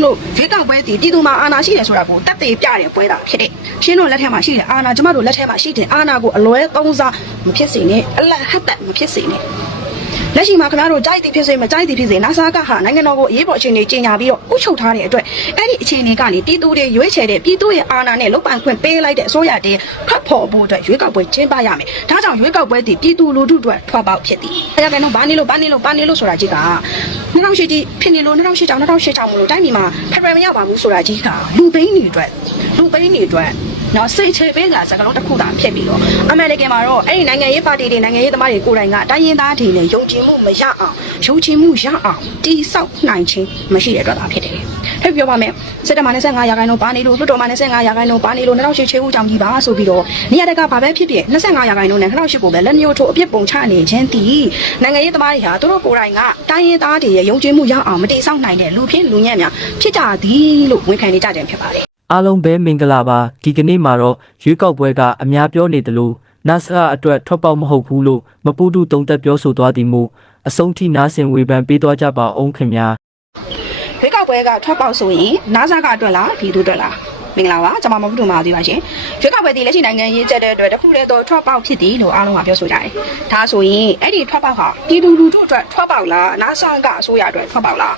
မလို့ရွေးကောက်ပွဲတည်ပြည်သူမှာအာဏာရှိတယ်ဆိုတာကိုတက်သေးပြတဲ့ပွဲတာဖြစ်တဲ့ရှင်းတို့လက်ထက်မှာရှိတဲ့အာဏာကျမတို့လက်ထက်မှာရှိတဲ့အာဏာကိုအလွဲသုံးစားမဖြစ်စေနဲ့အလတ်ဟတ်တက်မဖြစ်စေနဲ့ လက်ရှိမှာခင်ဗျားတို့ကြိုက်သည်ဖြစ်စေမကြိုက်သည်ဖြစ်စေနာဆာကဟာနိုင်ငံတော်ကိုအရေးပေါ်အခြေအနေကြီးညာပြီးတော့ဥချုပ်ထားတဲ့အတွက်အဲ့ဒီအခြေအနေကနေပြည်သူတွေရွေးချယ်တဲ့ပြည်သူရဲ့အာဏာနဲ့လုတ်ပိုင်ခွင့်ပေးလိုက်တဲ့အစိုးရတဲ့ထွက်ဖို့ဖို့အတွက်ရွေးကောက်ပွဲကျင်းပရမယ်ဒါကြောင့်ရွေးကောက်ပွဲတည်ပြည်သူလူထုအတွက်ထွက်ပေါက်ဖြစ်သည်အဲ့ဒါကတော့ဘာနေလို့ဘာနေလို့ဘာနေလို့ဆိုတာကြီးက2008ကြီးဖြစ်နေလို့2008ကြောင့်2008ကြောင့်မလို့တိုင်းပြည်မှာဖက်ဒရယ်မရပါဘူးဆိုတာကြီးကလူပိန်းတွေအတွက်လူပိန်းတွေအတွက် နော်စိတ်ချပေးတာစကားလုံးတစ်ခုသာဖြစ်ပြီးတော့အမေရိကန်မှာတော့အဲ့ဒီနိုင်ငံရေးပါတီတွေနိုင်ငံရေးသမားတွေကိုယ်တိုင်ကတိုင်းရင်းသားတွေနဲ့ယုံကြည်မှုမရအောင်ယုံကြည်မှုရအောင်တိဆောက်နိုင်ခြင်းမရှိတဲ့အတွက်သာဖြစ်တယ်။ထပ်ပြောပါမယ်။စစ်တမ25ရာခိုင်နှုန်းပါနေလို့လွှတ်တော်မှာ25ရာခိုင်နှုန်းပါနေလို့2008ချေဦးကြောင့်ကြီးပါဆိုပြီးတော့နေရာတကဘာပဲဖြစ်ဖြစ်25ရာခိုင်နှုန်းနဲ့2008ကိုပဲလက်မျိုးထိုးအပြစ်ပုံချနေခြင်းတည်နိုင်ငံရေးသမားတွေဟာသူတို့ကိုယ်တိုင်ကတိုင်းရင်းသားတွေရဲ့ယုံကြည်မှုရအောင်မတိဆောက်နိုင်တဲ့လူဖြစ်လူညံ့များဖြစ်ကြသည်လို့ဝန်ခံနေကြတယ်ဖြစ်ပါတယ် အားလုံးပဲမင်္ဂလာပါဒီကနေ့မှာတော့ရွေးကောက်ပွဲကအများပြောနေတယ်လို့နာဆာအတွက်ထွက်ပေါက်မဟုတ်ဘူးလို့မပူတူတုံတက်ပြောဆိုသွားသည်မို့အဆုံးထိနားဆင်ဝေဖန်ပေးသွားကြပါအောင်ခင်ဗျာရွေးကောက်ပွဲကထွက်ပေါက်ဆိုရင်နာဆာကအတွက်လားပြည်သူအတွက်လား မင်္ဂလာပါကျွန်မမဟုတ်တူမှာသေးပါရှင်ရွေးကောက်ပွဲဒီလက်ရှိနိုင်ငံရေးချက်တဲ့အတွက်တစ်ခုတည်းသောထွက်ပေါက်ဖြစ်သည်လို့အားလုံးကပြောဆိုကြတယ်ဒါဆိုရင်အဲ့ဒီထွက်ပေါက်ဟာပြည်သူလူထုအတွက်ထွက်ပေါက်လားနာဆာကအစိုးရအတွက်ထွက်ပေါက်လား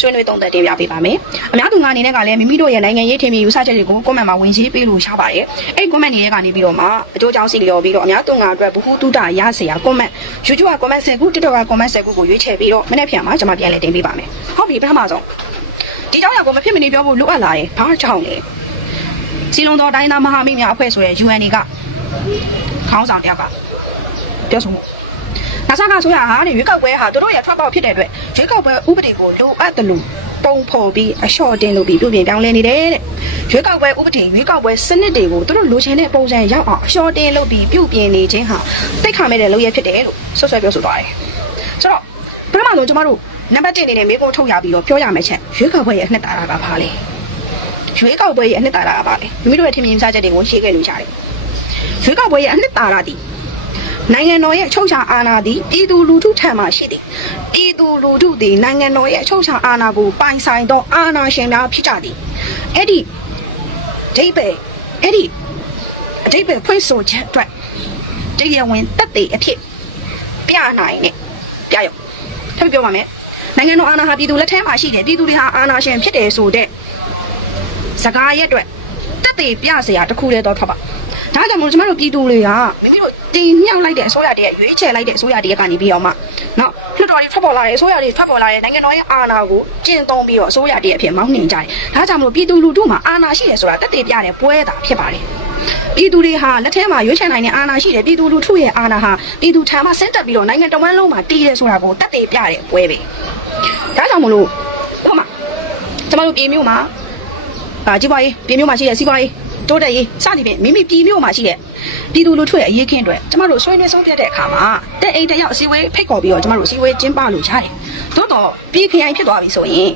ဆွေးနွေးသုံးသပ်တင်ပြပေးပါမယ်အများသူငါအနေနဲ့ကလည်းမိမိတို့ရဲ့နိုင်ငံရေးထင်မြင်ယူဆချက်တွေကို comment မှာဝင်ရေးပေးလို့ရပါတယ်အဲ့ဒီ comment တွေကနေပြီးတော့မှအကျိုးကြောင့်စီလျော်ပြီးတော့အများသူငါအတွက်ဘ ഹു တုတရစရာ comment YouTube က comment 10ခု TikTok က comment 10ခုကိုရွေးချယ်ပြီးတော့မနေ့ပြန်မှာကျွန်မပြန်လည်တင်ပေးပါမယ်ဟုတ်ပြီပထမဆုံး ဒီเจ้าရောက်ကိုမဖြစ်မနေပြောဖို့လိုအပ်လာတယ်ဘာကြောင့်လဲ စီလုံးတော်တိုင်းသားမဟာမိတ်များအဖွဲ့ဆိုရဲ UN ကခေါင်းဆောင်တယောက်ကပြောဆိုမှုနာဆာကဆိုရဟာတဲ့ရွေးကောက်ပွဲဟာတို့ရဲ့ထွက်ပေါက်ဖြစ်တဲ့အတွက်ရွေးကောက်ပွဲဥပဒေကိုလိုအပ်တယ်လို့ပုံဖော်ပြီးအလျှော့တင်လို့ပြီးပြုပြင်ပြောင်းလဲနေတယ်တဲ့ရွေးကောက်ပွဲဥပဒေရွေးကောက်ပွဲစနစ်တွေကိုတို့လိုချင်တဲ့ပုံစံရောက်အောင်အလျှော့တင်လို့ပြီးပြုပြင်နေခြင်းဟာတိတ်ခါမဲ့တဲ့လုပ်ရဖြစ်တယ်လို့ဆွဆွဲပြောဆိုသွားတယ်ဆိုတော့ပထမဆုံးကျမတို့နံပါတ်1အနေနဲ့မေးခွန်းထုတ်ရပြီးတော့ပြောရမယ့်ချက်ရွေးကောက်ပွဲရဲ့အနှစ်သာရကဘာလဲ ရွေးကောက်ပွဲရဲ့အနှစ်သာရကဘာလဲမိမိတို့ရဲ့ထင်မြင်စားချက်တွေကိုရှင်းခဲ့လို့ရတယ်ရွေးကောက်ပွဲရဲ့အနှစ်သာရသည်နိုင်ငံတော်ရဲ့အချုပ်အခြာအာဏာသည်ပြည်သူလူထုထံမှရှိသည်ပြည်သူလူထုသည်နိုင်ငံတော်ရဲ့အချုပ်အခြာအာဏာကိုပိုင်ဆိုင်သောအာဏာရှင်များဖြစ်ကြသည်အဲ့ဒီဒိဗေအဲ့ဒီအဓိပ္ပာယ်ဖွင့်ဆိုချက်အတွက်တရားဝင်တက်သေးအဖြစ်ပြနိုင်နဲ့ပြရုံထပ်ပြောပါမယ်နိုင်ငံတော်အာဏာဟာပြည်သူလက်ထဲမှာရှိတယ်ပြည်သူတွေဟာအာဏာရှင်ဖြစ်တယ်ဆိုတဲ့ စကားရဲ့အတွက်တက်တေပြစရာတစ်ခုတည်းတော့ထွက်ပါဒါကြောင့်မို့ကျွန်တော်တို့ပြည်သူတွေကမိမိတို့တင်မြှောက်လိုက်တဲ့အစိုးရတည်းရွေးချယ်လိုက်တဲ့အစိုးရတည်းကနေပြီးအောင်မှနော်လွှတ်တော်တွေထွက်ပေါ်လာတဲ့အစိုးရတွေထွက်ပေါ်လာတဲ့နိုင်ငံတော်ရဲ့အာဏာကိုကျင့်သုံးပြီးတော့အစိုးရတည်းအဖြစ်မောင်းနှင်ကြတယ်ဒါကြောင့်မို့ပြည်သူလူထုမှာအာဏာရှိတယ်ဆိုတာတက်တေပြတဲ့ပွဲတာဖြစ်ပါတယ်ပြည်သူတွေဟာလက်ထဲမှာရွေးချယ်နိုင်တဲ့အာဏာရှိတယ်ပြည်သူလူထုရဲ့အာဏာဟာပြည်သူထံမှဆင့်တက်ပြီးတော့နိုင်ငံတော်ဝန်လုံးမှာတည်တယ်ဆိုတာကိုတက်တေပြတဲ့ပွဲပဲဒါကြောင့်မို့လို့ဟုတ်မှာကျွန်တော်တို့ပြည်မျိုးမှာ အာကြီးပွားရေးပြည်မျိုးမှာရှိတဲ့စီးပွားရေးတိုးတက်ရေးစသည်ဖြင့်မိမိပြည်မျိုးမှာရှိတဲ့ပြည်သူလူထုရဲ့အရေးခင်းအတွက်ကျမတို့ဆွေးနွေးဆုံးဖြတ်တဲ့အခါမှာတဲ့အိမ်တစ်ယောက်အစည်းအဝေးဖိတ်ခေါ်ပြီးတော့ကျမတို့အစည်းအဝေးကျင်းပလို့ရတယ်သို့တော့ပြည်ခရိုင်ဖြစ်သွားပြီဆိုရင်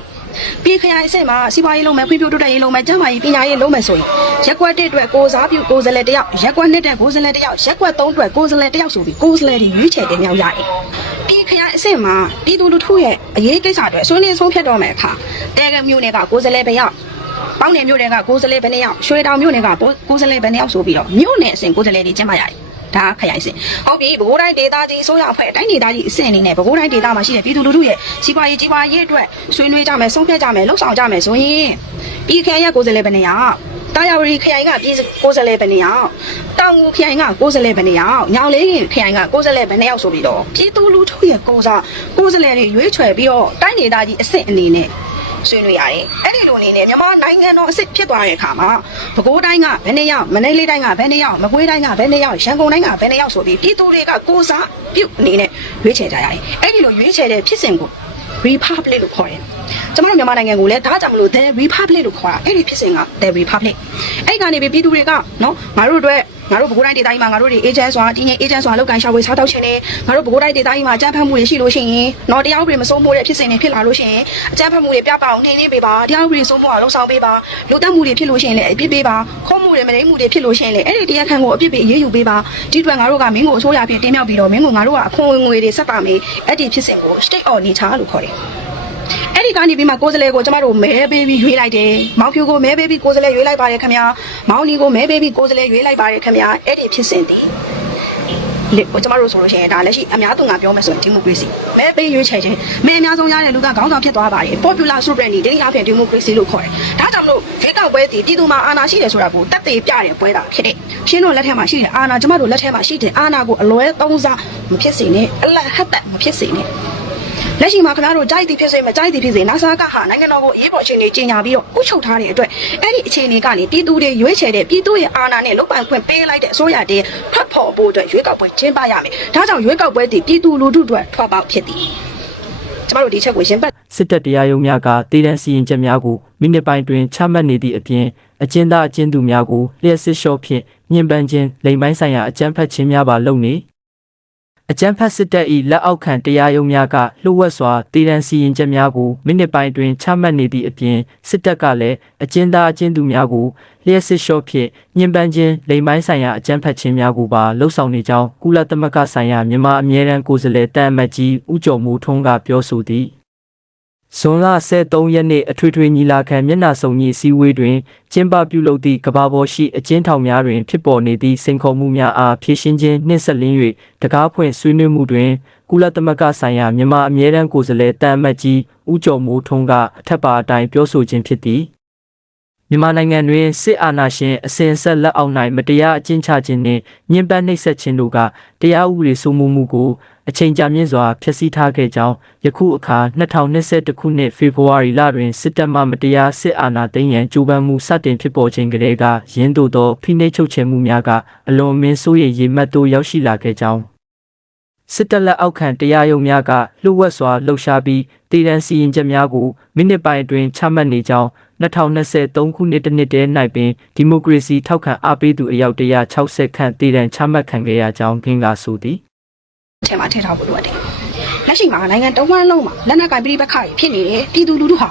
ပြည်ခရိုင်အဆင့်မှာစီးပွားရေးလုံးမယ်ဖွံ့ဖြိုးတိုးတက်ရေးလုံးမယ်ကျန်းမာရေးပညာရေးလုံးမယ်ဆိုရင်ရက်ကွက်တစ်အတွက်ကိုစားပြုကိုယ်စားလှယ်တစ်ယောက်ရက်ကွက်နှစ်အတွက်ကိုယ်စားလှယ်တစ်ယောက်ရက်ကွက်သုံးအတွက်ကိုယ်စားလှယ်တစ်ယောက်ဆိုပြီးကိုယ်စားလှယ်တွေရွေးချယ်တင်မြှောက်ရတယ်ပြည်ခရိုင်အဆင့်မှာပြည်သူလူထုရဲ့အရေးကိစ္စတွေဆွေးနွေးဆုံးဖြတ်တော့မယ်အခါတဲကမြို့နယ်ကကိုယ်စားလှယ်တစ်ယောက် ပေါင်းနယ်မြို့နယ်ကကိုယ်စားလှယ်ဘယ်နှစ်ယောက်ရွှေတောင်မြို့နယ်ကကိုယ်စားလှယ်ဘယ်နှစ်ယောက်ဆိုပြီးတော့မြို့နယ်အဆင့်ကိုယ်စားလှယ်တွေကျင်းပရတယ်ဒါခရိုင်စင်ဟုတ်ပြီဘကိုးတိုင်းဒေသကြီးဆိုရအဖွဲ့တိုင်းဒေသကြီးအဆင့်အနေနဲ့ဘကိုးတိုင်းဒေသမှာရှိတဲ့ပြည်သူလူထုရဲ့စီးပွားရေးကြီးပွားရေးအတွက်ဆွေးနွေးကြမယ်ဆုံးဖြတ်ကြမယ်လှုပ်ဆောင်ကြမယ်ဆိုရင်ပြည်ခရိုင်ရဲ့ကိုယ်စားလှယ်ဘယ်နှစ်ယောက်တာယာဝတီခရိုင်ကပြည်ကိုယ်စားလှယ်ဘယ်နှစ်ယောက်တောင်ငူခရိုင်ကကိုယ်စားလှယ်ဘယ်နှစ်ယောက်ညောင်လေးခရိုင်ကကိုယ်စားလှယ်ဘယ်နှစ်ယောက်ဆိုပြီးတော့ပြည်သူလူထုရဲ့ကိုယ်စားကိုယ်စားလှယ်တွေရွေးချယ်ပြီးတော့တိုင်းဒေသကြီးအဆင့်အနေနဲ့ ဆွေးနွေးရတယ်။အဲ့ဒီလိုအနေနဲ့မြန်မာနိုင်ငံတော်အစ်စ်ဖြစ်သွားတဲ့အခါမှာပဲခူးတိုင်းကဘယ်နှစ်ယောက်မန္တလေးတိုင်းကဘယ်နှစ်ယောက်မကွေးတိုင်းကဘယ်နှစ်ယောက်ရန်ကုန်တိုင်းကဘယ်နှစ်ယောက်ဆိုပြီးပြည်သူတွေကကိုစားပြုတ်အနေနဲ့ရွေးချယ်ကြရတယ်။အဲ့ဒီလိုရွေးချယ်တဲ့ဖြစ်စဉ်ကို republic လို့ခေါ်တယ်။ကျွန်တော်တို့မြန်မာနိုင်ငံကိုလည်းဒါကြောင့်မလို့ the republic လို့ခေါ်တာအဲ့ဒီဖြစ်စဉ်က the republic အဲ့ဒီကနေပြီးပြည်သူတွေကနော်ငါတို့အတွက် ငါတို့ဘကိုးတိုင်းဒေသကြီးမှာငါတို့တွေ agent ဆိုတာတင်းရင် agent ဆိုတာလောက်ကန်ရှာဝေစားတောက်ရှင်နေငါတို့ဘကိုးတိုင်းဒေသကြီးမှာအကြမ်းဖက်မှုတွေရှိလို့ရှိရင်နော်တရားဥပဒေမစိုးမိုးတဲ့ဖြစ်စဉ်တွေဖြစ်လာလို့ရှိရင်အကြမ်းဖက်မှုတွေပြပအောင်နှိမ်နှင်းပေးပါတရားဥပဒေစိုးမိုးအောင်လှုံ့ဆော်ပေးပါလူတက်မှုတွေဖြစ်လို့ရှိရင်လည်းအပြစ်ပေးပါခုံးမှုတွေမတိမ်မှုတွေဖြစ်လို့ရှိရင်လည်းအဲ့ဒီတရားခံကိုအပြစ်ပေးအရေးယူပေးပါဒီအတွက်ငါတို့ကမင်းကိုအစိုးရဖြစ်တင်မြောက်ပြီးတော့မင်းကိုငါတို့ကအခွန်ငွေတွေဆက်ပါမယ်အဲ့ဒီဖြစ်စဉ်ကို state of nature လို့ခေါ်တယ် အဲ့ဒီဒီကနေပြီးမှကိုယ်စလဲကိုကျမတို့မဲပေးပြီးရွေးလိုက်တယ်မောင်ဖြူကိုမဲပေးပြီးကိုယ်စလဲရွေးလိုက်ပါတယ်ခင်ဗျာမောင်နီကိုမဲပေးပြီးကိုယ်စလဲရွေးလိုက်ပါတယ်ခင်ဗျာအဲ့ဒီဖြစ်စဉ်တည်လေကိုကျမတို့ဆိုလို့ရှိရင်ဒါလက်ရှိအများသူငါပြောမယ်ဆိုရင်ဒီမိုကရေစီမဲပေးရွေးချယ်ခြင်းမဲအများဆုံးရတဲ့လူကခေါင်းဆောင်ဖြစ်သွားပါတယ် popular sovereignty ဒီအပြင်ဒီမိုကရေစီလို့ခေါ်တယ်ဒါကြောင့်မလို့ရွေးကောက်ပွဲတည်ပြည်သူမှာအာဏာရှိတယ်ဆိုတာကိုတက်သေးပြတဲ့ပွဲတာဖြစ်တယ်ရှင်းတို့လက်ထက်မှာရှိတဲ့အာဏာကျမတို့လက်ထက်မှာရှိတဲ့အာဏာကိုအလွဲသုံးစားမဖြစ်စေနဲ့အလတ်ဟတ်တက်မဖြစ်စေနဲ့ လက်ရှိမှာခင်ဗျားတို့ကြိုက်သည်ဖြစ်စေမကြိုက်သည်ဖြစ်စေ NASA ကဟာနိုင်ငံတော်ကိုအရေးပေါ်အခြေအနေကြီးညာပြီးတော့ဥချုပ်ထားတဲ့အတွက်အဲ့ဒီအခြေအနေကနေပြည်သူတွေရွေးချယ်တဲ့ပြည်သူရဲ့အာဏာနဲ့လုတ်ပိုင်ခွင့်ပေးလိုက်တဲ့အစိုးရတည်းဖတ်ဖို့ဖို့အတွက်ရွေးကောက်ပွဲကျင်းပရမယ်။ဒါကြောင့်ရွေးကောက်ပွဲတည်ပြည်သူလူထုအတွက်ထွက်ပေါက်ဖြစ်သည်။ကျမတို့ဒီချက်ကိုရှင်းပတ်စစ်တပ်တရားရုံးများကတည်တံစီရင်ချက်များကိုမိနစ်ပိုင်းတွင်ချမှတ်နေသည့်အပြင်အကျဉ်းသားအကျဉ်းသူများကိုလျှက်စစ်လျှော့ဖြင့်ညှဉ်းပန်းခြင်းလိမ်ပိုင်းဆိုင်ရာအကြမ်းဖက်ခြင်းများပါလုပ်နေ အကြမ်းဖက်စစ်တပ်၏လက်အောက်ခံတရားရုံးများကလှုပ်ဝက်စွာတည်တံစီရင်ချက်များကိုမိနစ်ပိုင်းတွင်ချမှတ်နေသည့်အပြင်စစ်တပ်ကလည်းအကျဉ်းသားအကျဉ်းသူများကိုလျှက်စစ်လျှော့ဖြင့်ညှဉ်းပန်းခြင်းလိမ်ပိုင်းဆိုင်ရာအကြမ်းဖက်ခြင်းများကိုပါလှုပ်ဆောင်နေကြောင်းကုလသမဂ္ဂဆိုင်ရာမြန်မာအမြဲတမ်းကိုယ်စားလှယ်တန်အမတ်ကြီးဦးကျော်မိုးထွန်းကပြောဆိုသည် ဇွန်လ23ရက်နေ့အထွေထွေညီလာခံမျက်နှာစုံညီအစည်းအဝေးတွင်ကျင်းပပြုလုပ်သည့်ကမ္ဘာပေါ်ရှိအကျဉ်းထောင်များတွင်ဖြစ်ပေါ်နေသည့်စိန်ခေါ်မှုများအားဖြေရှင်းခြင်းနှင့်ဆက်လင်း၍တကားဖွင့်ဆွေးနွေးမှုတွင်ကုလသမဂ္ဂဆိုင်ရာမြန်မာအမြဲတမ်းကိုယ်စားလှယ်တန်အမတ်ကြီးဦးကျော်မိုးထွန်းကအထက်ပါအတိုင်းပြောဆိုခြင်းဖြစ်သည်မြန်မာနိုင်ငံတွင်စစ်အာဏာရှင်အစဉ်အဆက်လက်အောက်၌မတရားအကျဉ်းချခြင်းနှင့်ညှဉ်းပန်းနှိပ်စက်ခြင်းတို့ကတရားဥပဒေစိုးမိုးမှုကို အချိန်ကြာမြင့်စွာဖျက်ဆီးထားခဲ့ကြောင်းယခုအခါ2021ခုနှစ်ဖေဖော်ဝါရီလတွင်စစ်တပ်မှမတရားစစ်အာဏာသိမ်းရန်ကြိုးပမ်းမှုစတင်ဖြစ်ပေါ်ခြင်းကလေးကရင်းတို့သောဖိနှိပ်ချုပ်ချယ်မှုများကအလွန်အမင်းဆိုးရိမ်ရေမှတ်သို့ရောက်ရှိလာခဲ့ကြောင်းစစ်တပ်လက်အောက်ခံတရားရုံးများကလှုပ်ဝက်စွာလှုပ်ရှားပြီးတည်တံစီရင်ချက်များကိုမိနစ်ပိုင်းအတွင်းချမှတ်နေကြောင်း2023ခုနှစ်တစ်နှစ်တည်း၌ပင်ဒီမိုကရေစီထောက်ခံအားပေးသူအယောက်160ခန့်တည်တံချမှတ်ခံခဲ့ရကြောင်းခင်းကဆိုသည် ထဲမှာထည့်ထားဖို့လိုအပ်တယ်။လက်ရှိမှာနိုင်ငံတော်ဝန်လုံးမှာလက်နက်ကင်ပြည်ပခါတွေဖြစ်နေတယ်ပြည်သူလူထုဟာ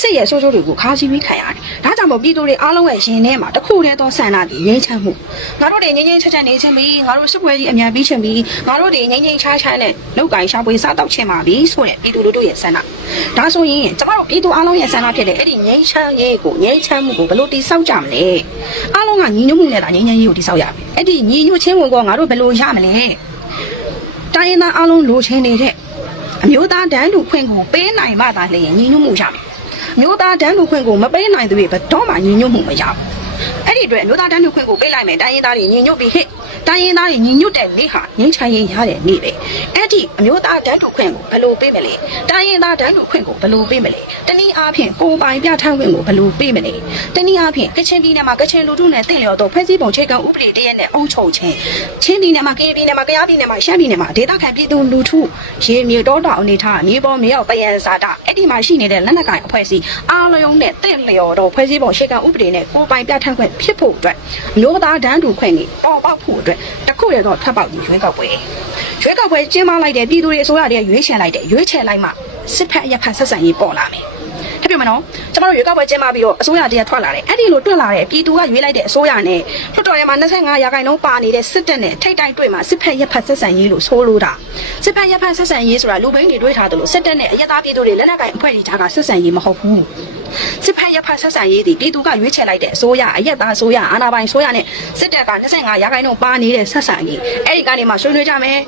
စစ်ရဲ့ဆိုးဆိုးတွေကိုခါးစီးပြီးခံရတယ်။ဒါကြောင့်မို့ပြည်သူတွေအားလုံးရဲ့ရင်ထဲမှာတစ်ခုတည်းသောဆန္ဒတည်ငြိမ်းချမ်းမှုငါတို့တွေငြိမ်းငြိမ်းချမ်းချမ်းနေချင်းပြီးငါတို့စစ်ပွဲကြီးအမြန်ပြီးချင်းပြီးငါတို့တွေငြိမ်းငြိမ်းချမ်းချမ်းနဲ့လောက်ကင်ရှာပွေစားတော့ချင်းပါပြီဆိုတဲ့ပြည်သူလူထုရဲ့ဆန္ဒဒါဆိုရင်ကျမတို့ပြည်သူအားလုံးရဲ့ဆန္ဒဖြစ်တဲ့အဲ့ဒီငြိမ်းချမ်းရေးကိုငြိမ်းချမ်းမှုကိုဘယ်လိုတည်ဆောက်ကြမလဲအားလုံးကညီညွတ်မှုနဲ့ဒါငြိမ်းချမ်းရေးကိုတည်ဆောက်ရမယ်အဲ့ဒီညီညွတ်ခြင်းကိုငါတို့ဘယ်လိုရမလဲ တိုင်းရင်းသားအလုံးလိုချင်နေတဲ့အမျိုးသားတန်းတူခွင့်ကိုပေးနိုင်မှသာလျှင်ညီညွတ်မှုရမယ်။အမျိုးသားတန်းတူခွင့်ကိုမပေးနိုင်သူတွေဘယ်တော့မှညီညွတ်မှုမရဘူး။ အဲ့ဒီအတွက်အမျိုးသားတန်းတူခွင့်ကိုပေးလိုက်မယ်တိုင်းရင်းသားတွေညီညွတ်ပြီးဟဲ့တိုင်းရင်းသားတွေညီညွတ်တဲ့နေ့ဟာငင်းချမ်းရေးရတဲ့နေ့ပဲ။အဲ့ဒီအမျိုးသားတန်းတူခွင့်ကိုဘယ်လိုပေးမလဲ။တိုင်းရင်းသားတန်းတူခွင့်ကိုဘယ်လိုပေးမလဲ။တနည်းအားဖြင့်ကိုယ်ပိုင်ပြဋ္ဌာန်းခွင့်ကိုဘယ်လိုပေးမလဲ။တနည်းအားဖြင့်ကချင်ပြည်နယ်မှာကချင်လူထုနဲ့တင့်လျော်သောဖွဲ့စည်းပုံခြေကံဥပဒေတရက်နဲ့အုပ်ချုပ်ခြင်းချင်းပြည်နယ်မှာကရင်ပြည်နယ်မှာကယားပြည်နယ်မှာရှမ်းပြည်နယ်မှာဒေသခံပြည်သူလူထုရေမြေတောတောင်အနေထားမြေပေါ်မြေရောက်တယံဇာတာအဲ့ဒီမှာရှိနေတဲ့လက်နက်ကိုင်အဖွဲ့အစည်းအားလုံးနဲ့တင့်လျော်သောဖွဲ့စည်းပုံခြေကံဥပဒေနဲ့ကိုယ်ပိုင်ပြဋ္ဌာန်းခွင့်ဖြစ်ဖို့အတွက်မျိုးသားဒန်းတူခွင့်ကြီးပေါ်ပေါက်ဖို့အတွက်တခုရတော့ထွက်ပေါက်ကြီးရွေးကောက်ပွဲရွေးကောက်ပွဲကျင်းပလိုက်တဲ့ပြည်သူတွေအစိုးရတွေရွေးချယ်လိုက်တဲ့ရွေးချယ်လိုက်မှစစ်ဖက်အရက်ဖက်ဆက်ဆံရေးပေါ်လာမယ်ထပ်ပြမနော်ကျမတို့ရွေးကောက်ပွဲကျင်းပပြီးတော့အစိုးရတရားထွက်လာတယ်အဲ့ဒီလိုထွက်လာတဲ့ပြည်သူကရွေးလိုက်တဲ့အစိုးရနဲ့လွှတ်တော်ထဲမှာ25ရာခိုင်နှုန်းပါနေတဲ့စစ်တပ်နဲ့ထိတ်တိုက်တွေ့မှာစစ်ဖက်ရက်ဖက်ဆက်ဆံရေးလို့ဆိုလိုတာစစ်ဖက်ရက်ဖက်ဆက်ဆံရေးဆိုတာလူဘိန်းတွေတွေးထားတယ်လို့စစ်တပ်နဲ့အရက်သားပြည်သူတွေလက်နက်ကိုင်အဖွဲ့တွေကြားကဆက်ဆံရေးမဟုတ်ဘူး စစ်ဖက်ရက်ဖက်ဆက်ဆံရေးဒီပြည်သူကရွေးချယ်လိုက်တဲ့အစိုးရအရက်သားအစိုးရအာဏာပိုင်အစိုးရနဲ့စစ်တပ်က25ရာခိုင်နှုန်းပါနေတဲ့ဆက်ဆံရေးအဲ့ဒီကနေမှဆွေးနွေးကြမယ်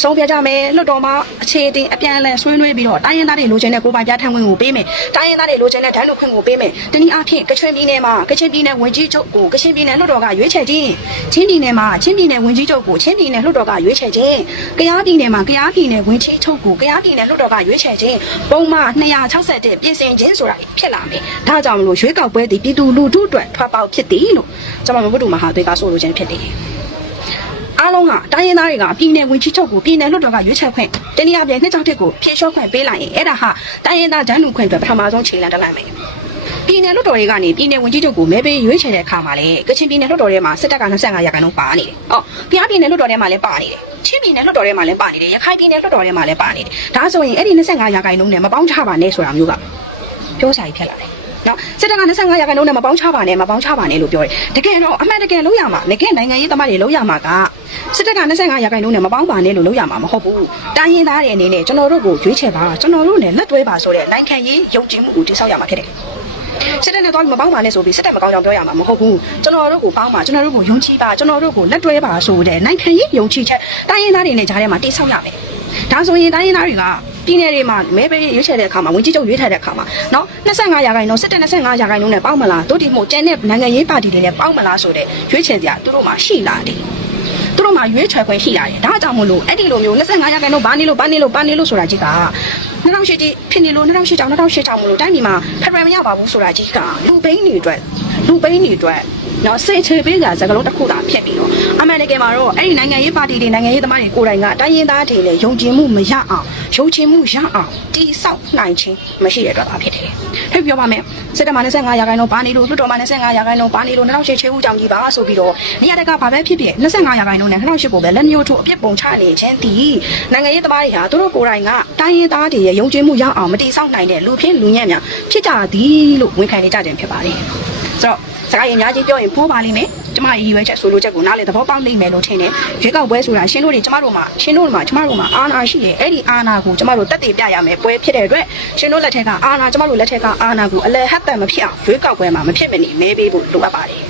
ဆုံးဖြတ်ကြမယ်လွှတ်တော်မှာအခြေအတင်အပြန်အလှန်ဆွေးနွေးပြီးတော့တိုင်းရင်းသားတွေလိုချင်တဲ့ကိုယ်ပိုင်ပြဋ္ဌာန်းခွင့်ကိုပေးမယ်တိုင်းရင်းသားတွေလိုချင်တဲ့ဒဏ်လူခွင့်ကိုပေးမယ်တနည်းအားဖြင့်ကချင်ပြည်နယ်မှာကချင်ပြည်နယ်ဝင်ကြီးချုပ်ကိုကချင်ပြည်နယ်လွှတ်တော်ကရွေးချယ်ခြင်းချင်းပြည်နယ်မှာချင်းပြည်နယ်ဝင်ကြီးချုပ်ကိုချင်းပြည်နယ်လွှတ်တော်ကရွေးချယ်ခြင်းကယားပြည်နယ်မှာကယားပြည်နယ်ဝင်ကြီးချုပ်ကိုကယားပြည်နယ်လွှတ်တော်ကရွေးချယ်ခြင်းပုံမှန်261ပြင်ဆင်ခြင်းဆိုတာဖြစ်လာမယ်ဒါကြောင့်မလို့ရွေးကောက်ပွဲဒီပြည်သူလူထုအတွက်ထွက်ပေါက်ဖြစ်တယ်လို့ကျွန်တော်မဘုဒ္ဓမဟာသွေးကဆိုလိုခြင်းဖြစ်တယ်အားလုံးကတိုင်းရင်းသားတွေကပြည်နယ်ဝင်ကြီးချုပ်ကိုပြည်နယ်လွှတ်တော်ကရွေးချယ်ခွင့်တနည်းအားဖြင့်နှစ်ကြောက်တစ်ကိုဖြည့်လျှော့ခွင့်ပေးလိုက်ရင်အဲ့ဒါဟာတိုင်းရင်းသားဒန်းလူခွင့်အတွက်ပထမဆုံးခြေလှမ်းတက်လိုက်မယ်ပြည်နယ်လွှတ်တော်တွေကနေပြည်နယ်ဝင်ကြီးချုပ်ကိုမဲပေးရွေးချယ်တဲ့အခါမှာလေကချင်ပြည်နယ်လွှတ်တော်ထဲမှာစစ်တပ်က25ရာခိုင်နှုန်းပါနေတယ်။အော်ပြည်ပြည်နယ်လွှတ်တော်ထဲမှာလည်းပါနေတယ်။ချင်းပြည်နယ်လွှတ်တော်ထဲမှာလည်းပါနေတယ်။ရခိုင်ပြည်နယ်လွှတ်တော်ထဲမှာလည်းပါနေတယ်။ဒါဆိုရင်အဲ့ဒီ25ရာခိုင်နှုန်းနဲ့မပေါင်းချပါနဲ့ဆိုတာမျိုးက ပြောစာကြီးဖြစ်လာတယ်။နော်စစ်တပ်က25ရာခိုင်နှုန်းနဲ့မပေါင်းချပါနဲ့မပေါင်းချပါနဲ့လို့ပြောတယ်တကယ်တော့အမှန်တကယ်လုံးရမှာငကဲနိုင်ငံရေးသမားတွေလုံးရမှာကစစ်တပ်က25ရာခိုင်နှုန်းနဲ့မပေါင်းပါနဲ့လို့လုံးရမှာမဟုတ်ဘူးတိုင်းရင်းသားတွေအနေနဲ့ကျွန်တော်တို့ကိုရွေးချယ်ပါကျွန်တော်တို့နဲ့လက်တွဲပါဆိုတဲ့နိုင်ငံရေးယုံကြည်မှုကိုတိစောက်ရမှာဖြစ်တယ်စစ်တပ်နဲ့တော့မပေါင်းပါနဲ့ဆိုပြီးစစ်တပ်မကောင်းကြောင်ပြောရမှာမဟုတ်ဘူးကျွန်တော်တို့ကိုပေါင်းပါကျွန်တော်တို့ကိုယုံကြည်ပါကျွန်တော်တို့ကိုလက်တွဲပါဆိုတဲ့နိုင်ငံရေးယုံကြည်ချက်တိုင်းရင်းသားတွေနဲ့ကြားထဲမှာတိစောက်ရမယ်ဒါဆိုရင်တိုင်းရင်းသားတွေက ပြည်နယ်တွေမှာမဲပေးရွေးချယ်တဲ့အခါမှာဝင်ကြီးချုပ်ရွေးထည့်တဲ့အခါမှာနော်25ရာခိုင်နှုန်းစစ်တပ်25ရာခိုင်နှုန်းနဲ့ပေါင်းမလားတို့ဒီမို့ကျန်တဲ့နိုင်ငံရေးပါတီတွေနဲ့ပေါင်းမလားဆိုတဲ့ရွေးချယ်စရာသူတို့မှာရှိလာတယ်သူတို့မှာရွေးချယ်ခွင့်ရှိလာတယ်ဒါကြောင့်မို့လို့အဲ့ဒီလိုမျိုး25ရာခိုင်နှုန်းဘာနေလို့ဘာနေလို့ဘာနေလို့ဆိုတာကြီးက2008တိဖြစ်နေလို့2008တောင်2008တောင်မလို့တိုင်းပြည်မှာဖက်ဒရယ်မရပါဘူးဆိုတာကြီးကလူပိန်းတွေအတွက်လူပိန်းတွေအတွက် နော်စေချေပေးကြစကလုံးတစ်ခုသာဖြစ်ပြီးတော့အမှန်တကယ်မှာတော့အဲ့ဒီနိုင်ငံရေးပါတီတွေနိုင်ငံရေးသမားတွေကိုယ်တိုင်ကတိုင်းရင်းသားတွေလည်းယုံကြည်မှုမရအောင်ယုံကြည်မှုရအောင်တိဆောက်နိုင်ခြင်းမရှိတဲ့အတွက်ပါဖြစ်တယ်။ဖြစ်ပြောပါမယ်။စစ်တမ25ရာခိုင်နှုန်းဘာနေလို့လွှတ်တော်မှာ25ရာခိုင်နှုန်းဘာနေလို့2008ချေဦးကြောင်ကြီးပါဆိုပြီးတော့နေရာတကာဘာပဲဖြစ်ဖြစ်25ရာခိုင်နှုန်းနဲ့2008ကိုပဲလက်မျိုးထိုးအပြစ်ပုံချနေခြင်းဒီနိုင်ငံရေးသမားတွေဟာသူတို့ကိုယ်တိုင်ကတိုင်းရင်းသားတွေရဲ့ယုံကြည်မှုရအောင်မတိဆောက်နိုင်တဲ့လူဖြစ်လူညံ့များဖြစ်ကြသည်လို့ဝန်ခံနေကြတယ်ဖြစ်ပါတယ်။ဆိုတော့ စကားရင်အများကြီးပြောရင်ပိုးပါလိမ့်မယ်ကျမရည်ရွယ်ချက်ဆိုလိုချက်ကိုနားလေသဘောပေါက်လိမ့်မယ်လို့ထင်တယ်ရွေးကောက်ပွဲဆိုတာရှင်းတို့တွေကျမတို့မှာရှင်းတို့မှာကျမတို့မှာအာဏာရှိတယ်အဲ့ဒီအာဏာကိုကျမတို့တက်တည်ပြရမယ်ပွဲဖြစ်တဲ့အတွက်ရှင်းတို့လက်ထက်ကအာဏာကျမတို့လက်ထက်ကအာဏာကိုအလယ်ဟတ်တန်မဖြစ်အောင်ရွေးကောက်ပွဲမှာမဖြစ်မနေမဲပေးဖို့လိုအပ်ပါတယ်